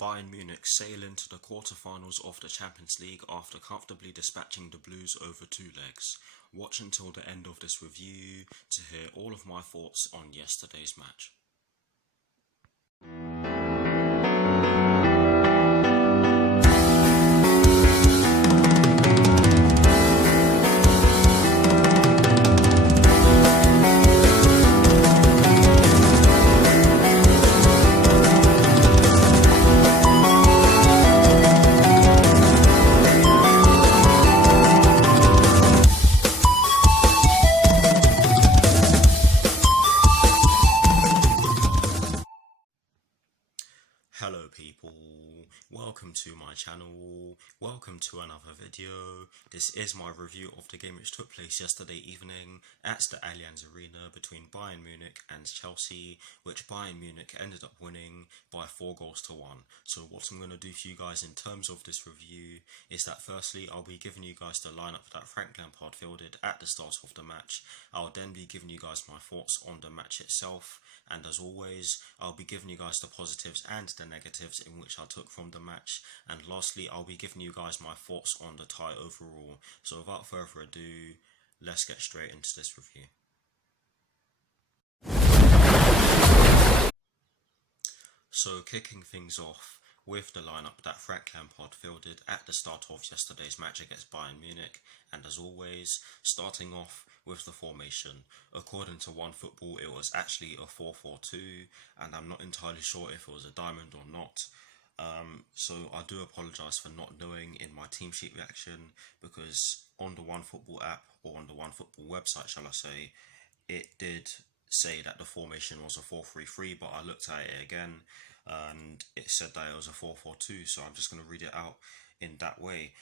Bayern Munich sail into the quarter-finals of the Champions League after comfortably dispatching the Blues over two legs. Watch until the end of this review to hear all of my thoughts on yesterday's match. Hello people, welcome to my channel, welcome to another video. This is my review of the game which took place yesterday evening at the Allianz Arena between Bayern Munich and Chelsea, which Bayern Munich ended up winning by 4-1. So what I'm going to do for you guys in terms of this review is that firstly I'll be giving you guys the lineup that Frank Lampard fielded at the start of the match. I'll then be giving you guys my thoughts on the match itself, and as always I'll be giving you guys the positives and the negatives in which I took from the match, and lastly I'll be giving you guys my thoughts on the tie overall. So without further ado, let's get straight into this review. So kicking things off with the lineup that Frank Lampard fielded at the start of yesterday's match against Bayern Munich, and as always starting off with the formation. According to OneFootball, it was actually a 4-4-2, and I'm not entirely sure if it was a diamond or not. So I do apologise for not knowing in my team sheet reaction, because on the OneFootball app, or on the OneFootball website shall I say, it did say that the formation was a 4-3-3, but I looked at it again and it said that it was a 4-4-2, so I'm just going to read it out in that way.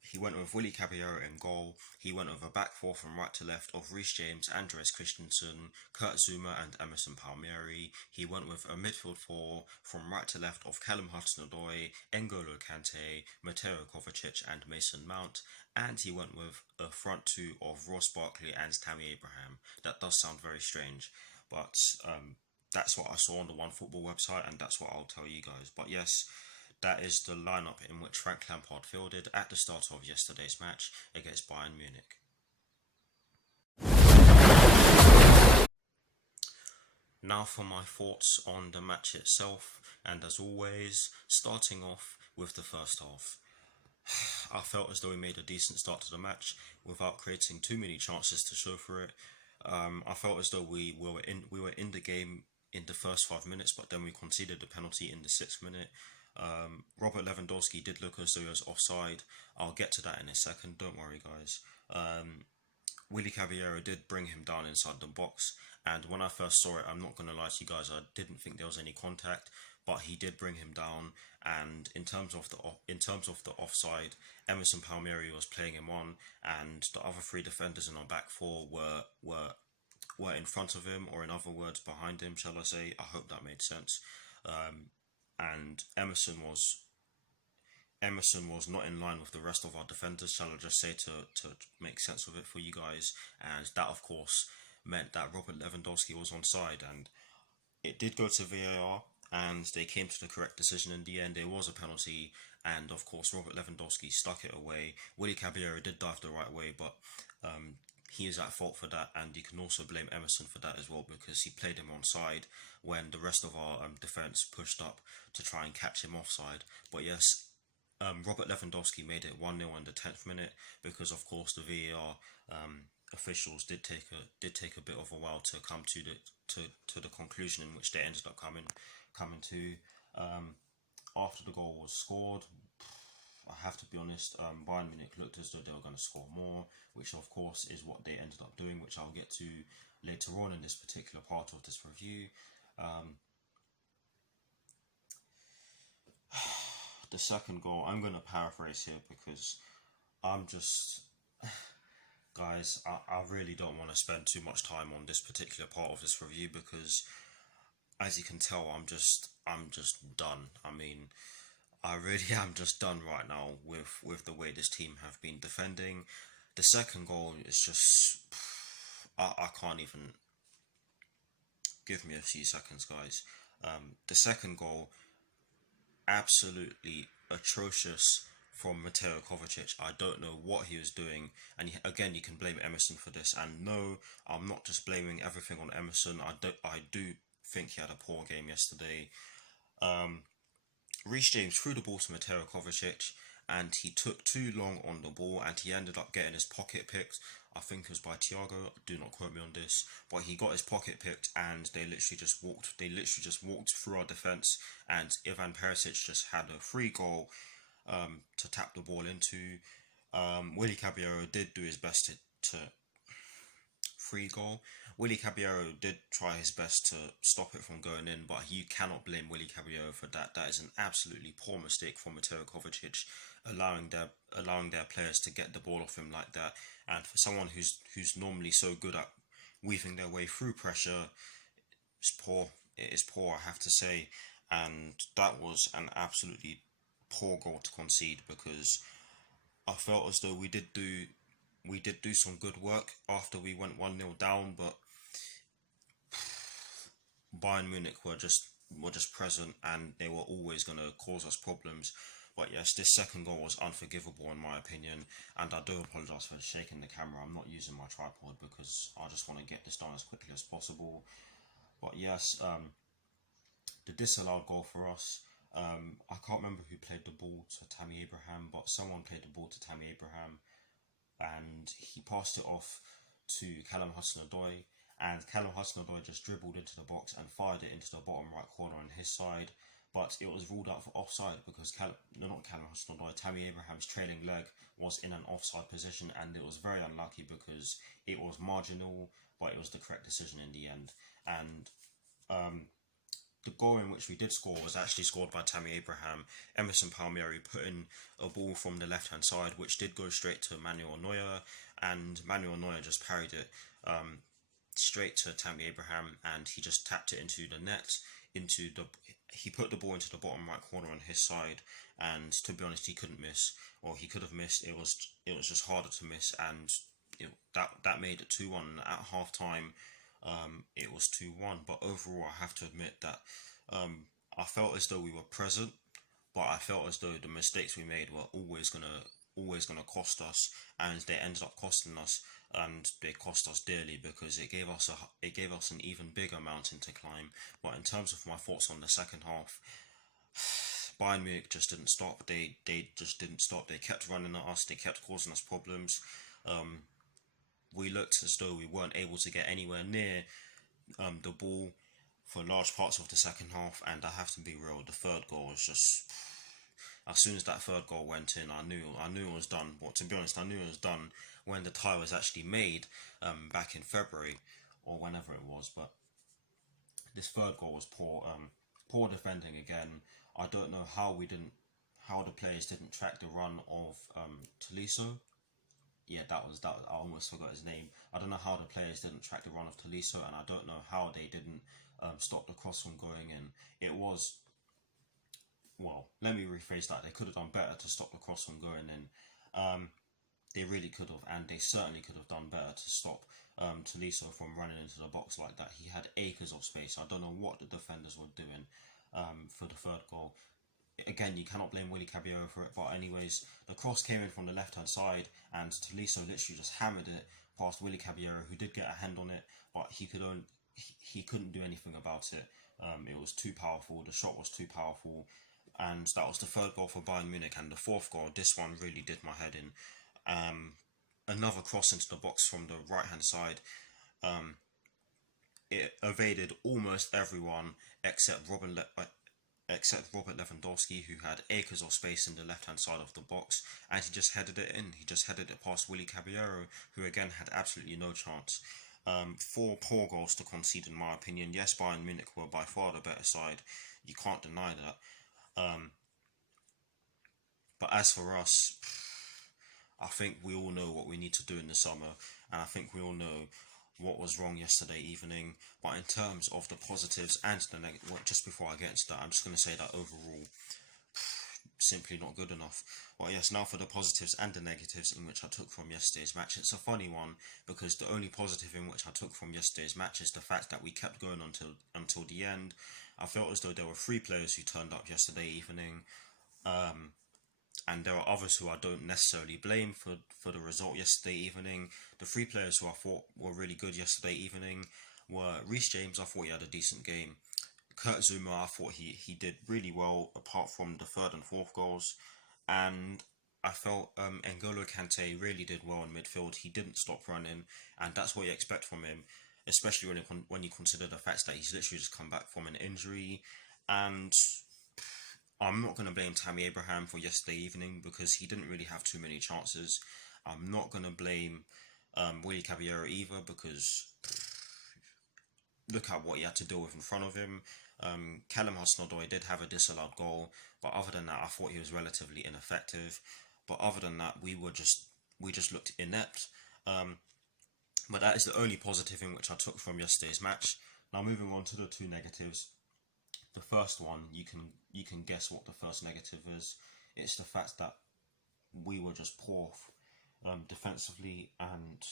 He went with Willy Caballero in goal. He went with a back four from right to left of Reece James, Andreas Christensen, Kurt Zouma and Emerson Palmieri. He went with a midfield four from right to left of Callum Hudson-Odoi, N'Golo Kante, Mateo Kovacic and Mason Mount. And he went with a front two of Ross Barkley and Tammy Abraham. That does sound very strange, but that's what I saw on the OneFootball website, and that's what I'll tell you guys. But yes, that is the lineup in which Frank Lampard fielded at the start of yesterday's match against Bayern Munich. Now for my thoughts on the match itself, and as always, starting off with the first half. I felt as though we made a decent start to the match without creating too many chances to show for it. I felt as though we were in the game in the first 5 minutes, but then we conceded the penalty in the 6th minute. Robert Lewandowski did look as though he was offside. I'll get to that in a second, don't worry guys. Willy Caballero did bring him down inside the box, and when I first saw it, I'm not going to lie to you guys, I didn't think there was any contact, but he did bring him down. And in terms of the offside, Emerson Palmieri was playing him on, and the other three defenders in our back four were in front of him, or in other words behind him, shall I say. I hope that made sense. And Emerson was not in line with the rest of our defenders, shall I just say, to make sense of it for you guys. And that of course meant that Robert Lewandowski was onside, and it did go to VAR, and they came to the correct decision in the end. There was a penalty, and of course Robert Lewandowski stuck it away. Willy Caballero did dive the right way, but he is at fault for that, and you can also blame Emerson for that as well, because he played him onside when the rest of our defence pushed up to try and catch him offside. But yes, Robert Lewandowski made it 1-0 in the 10th minute, because of course the VAR officials did take a bit of a while to come to the conclusion in which they ended up coming to. After the goal was scored, I have to be honest, Bayern Munich looked as though they were going to score more, which of course is what they ended up doing, which I'll get to later on in this particular part of this review. The second goal, I'm going to paraphrase here because I'm just... Guys, I really don't want to spend too much time on this particular part of this review, because as you can tell, I'm just done. I mean, I really am just done right now with the way this team have been defending. The second goal is just... I can't even... Give me a few seconds, guys. The second goal, absolutely atrocious from Mateo Kovacic. I don't know what he was doing, and again, you can blame Emerson for this. And no, I'm not just blaming everything on Emerson. I do think he had a poor game yesterday. Reece James threw the ball to Mateo Kovacic, and he took too long on the ball, and he ended up getting his pocket picked. I think it was by Thiago. Do not quote me on this, but he got his pocket picked, and they literally just walked. They literally just walked through our defense, and Ivan Perisic just had a free goal to tap the ball into. Willy Caballero did do his best to free goal. Willy Caballero did try his best to stop it from going in, but you cannot blame Willy Caballero for that. That is an absolutely poor mistake from Mateo Kovacic, allowing their players to get the ball off him like that. And for someone who's normally so good at weaving their way through pressure, it's poor. It is poor, I have to say. And that was an absolutely poor goal to concede, because I felt as though we did do some good work after we went 1-0 down, but Bayern Munich were just present, and they were always going to cause us problems. But yes, this second goal was unforgivable in my opinion, and I do apologise for shaking the camera. I'm not using my tripod because I just want to get this done as quickly as possible. But yes, the disallowed goal for us, I can't remember who played the ball to Tammy Abraham, but someone played the ball to Tammy Abraham, and he passed it off to Callum Hudson-Odoi, and Callum Hudson-Odoi just dribbled into the box and fired it into the bottom right corner on his side, but it was ruled out for offside because Tammy Abraham's trailing leg was in an offside position, and it was very unlucky because it was marginal, but it was the correct decision in the end. And the goal in which we did score was actually scored by Tammy Abraham. Emerson Palmieri put in a ball from the left-hand side, which did go straight to Manuel Neuer, and Manuel Neuer just parried it straight to Tammy Abraham, and he just tapped it into the net. He put the ball into the bottom right corner on his side, and to be honest, he couldn't miss, or he could have missed. It was just harder to miss, and that made it 2-1 at half time. It was 2-1, but overall I have to admit that I felt as though we were present, but I felt as though the mistakes we made were always gonna cost us, and they ended up costing us, and they cost us dearly because it gave us an even bigger mountain to climb. But in terms of my thoughts on the second half, Bayern Munich just didn't stop. They just didn't stop. They kept running at us. They kept causing us problems. We looked as though we weren't able to get anywhere near the ball for large parts of the second half, and I have to be real, the third goal was just, as soon as that third goal went in, I knew it was done. But to be honest, I knew it was done when the tie was actually made back in February or whenever it was. But this third goal was poor defending again. I don't know how the players didn't track the run of Tolisso. Yeah, that was. I almost forgot his name. I don't know how the players didn't track the run of Tolisso, and I don't know how they didn't stop the cross from going in. It was, well, let me rephrase that. They could have done better to stop the cross from going in. They really could have, and they certainly could have done better to stop Tolisso from running into the box like that. He had acres of space. I don't know what the defenders were doing for the third goal. Again, you cannot blame Willy Caballero for it, but anyways, the cross came in from the left-hand side, and Tolisso literally just hammered it past Willy Caballero, who did get a hand on it, but he couldn't do anything about it. It was too powerful, the shot was too powerful, and that was the third goal for Bayern Munich. And the fourth goal, this one really did my head in. Another cross into the box from the right-hand side. It evaded almost everyone except Robert Lewandowski, who had acres of space in the left-hand side of the box, and he just headed it in. He just headed it past Willy Caballero, who again had absolutely no chance. 4 poor goals to concede in my opinion. Yes, Bayern Munich were by far the better side. You can't deny that. But as for us, I think we all know what we need to do in the summer, and I think we all know what was wrong yesterday evening. But in terms of the positives and the negatives, well, just before I get into that, I'm just going to say that overall, simply not good enough. Well, yes, now for the positives and the negatives in which I took from yesterday's match. It's a funny one, because the only positive in which I took from yesterday's match is the fact that we kept going until the end. I felt as though there were 3 players who turned up yesterday evening, and there are others who I don't necessarily blame for the result yesterday evening. The 3 players who I thought were really good yesterday evening were Reece James. I thought he had a decent game. Kurt Zuma, I thought he did really well apart from the 3rd and 4th goals. And I felt N'Golo Kante really did well in midfield. He didn't stop running, and that's what you expect from him, especially when you consider the fact that he's literally just come back from an injury. And I'm not going to blame Tammy Abraham for yesterday evening because he didn't really have too many chances. I'm not going to blame Willy Caballero either because look at what he had to deal with in front of him. Callum Hudson-Odoi did have a disallowed goal, but other than that, I thought he was relatively ineffective. But other than that, we just looked inept. But that is the only positive in which I took from yesterday's match. Now moving on to the 2 negatives. The first one, you can guess what the first negative is. It's the fact that we were just poor defensively and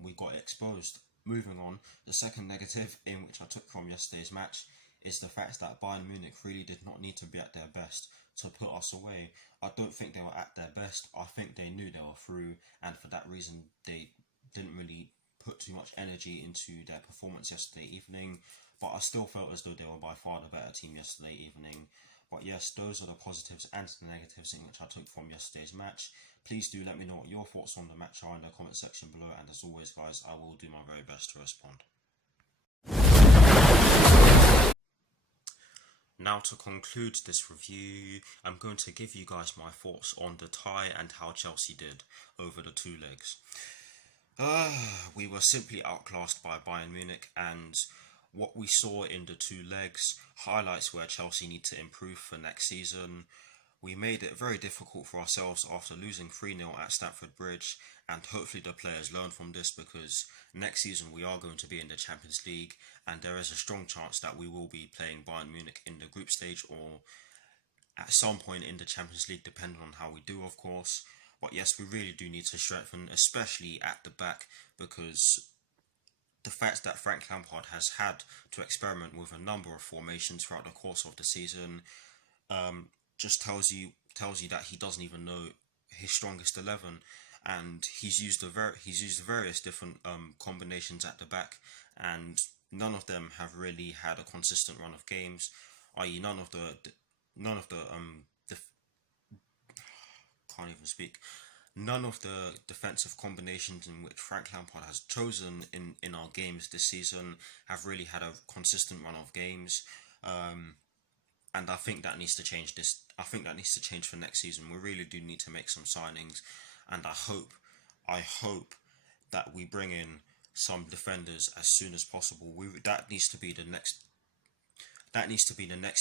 we got exposed. Moving on, the second negative in which I took from yesterday's match is the fact that Bayern Munich really did not need to be at their best to put us away. I don't think they were at their best. I think they knew they were through, and for that reason they didn't really put too much energy into their performance yesterday evening. But I still felt as though they were by far the better team yesterday evening. But yes, those are the positives and the negatives in which I took from yesterday's match. Please do let me know what your thoughts on the match are in the comment section below, and as always guys, I will do my very best to respond. Now to conclude this review, I'm going to give you guys my thoughts on the tie and how Chelsea did over the 2 legs. We were simply outclassed by Bayern Munich, and what we saw in the 2 legs highlights where Chelsea need to improve for next season. We made it very difficult for ourselves after losing 3-0 at Stamford Bridge, and hopefully the players learn from this because next season we are going to be in the Champions League, and there is a strong chance that we will be playing Bayern Munich in the group stage or at some point in the Champions League, depending on how we do, of course. But yes, we really do need to strengthen, especially at the back, because the fact that Frank Lampard has had to experiment with a number of formations throughout the course of the season just tells you that he doesn't even know his strongest 11, and he's used various different combinations at the back, and none of them have really had a consistent run of games. I.e., none of the defensive combinations in which Frank Lampard has chosen in our games this season have really had a consistent run of games. And I think that needs to change for next season. We really do need to make some signings, and I hope that we bring in some defenders as soon as possible. That needs to be the next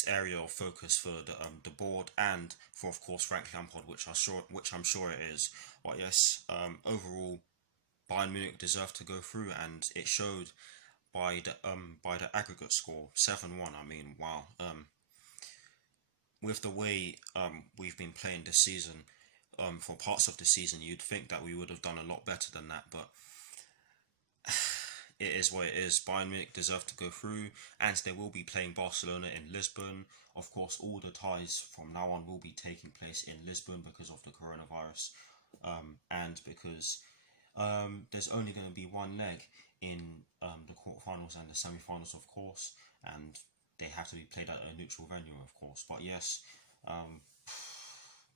area of focus for the board and for, of course, Frank Lampard, which I'm sure it is. But yes, overall, Bayern Munich deserved to go through, and it showed by the aggregate score 7-1. I mean, wow. With the way we've been playing this season, for parts of the season, you'd think that we would have done a lot better than that, but it is what it is. Bayern Munich deserve to go through, and they will be playing Barcelona in Lisbon. Of course, all the ties from now on will be taking place in Lisbon because of the coronavirus, and because there's only going to be one leg in the quarterfinals and the semi-finals, of course, and they have to be played at a neutral venue, of course. But yes,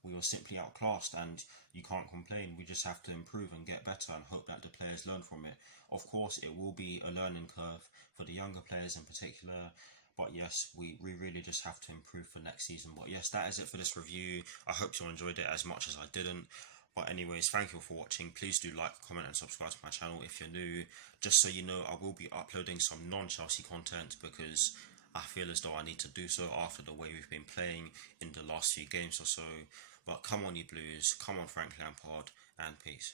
we were simply outclassed, and you can't complain. We just have to improve and get better and hope that the players learn from it. Of course, it will be a learning curve for the younger players in particular, but yes, we really just have to improve for next season. But yes, that is it for this review. I hope you enjoyed it as much as I didn't. But anyways, thank you all for watching. Please do like, comment and subscribe to my channel if you're new. Just so you know, I will be uploading some non-Chelsea content because I feel as though I need to do so after the way we've been playing in the last few games or so. But come on, you Blues, come on, Frank Lampard, and peace.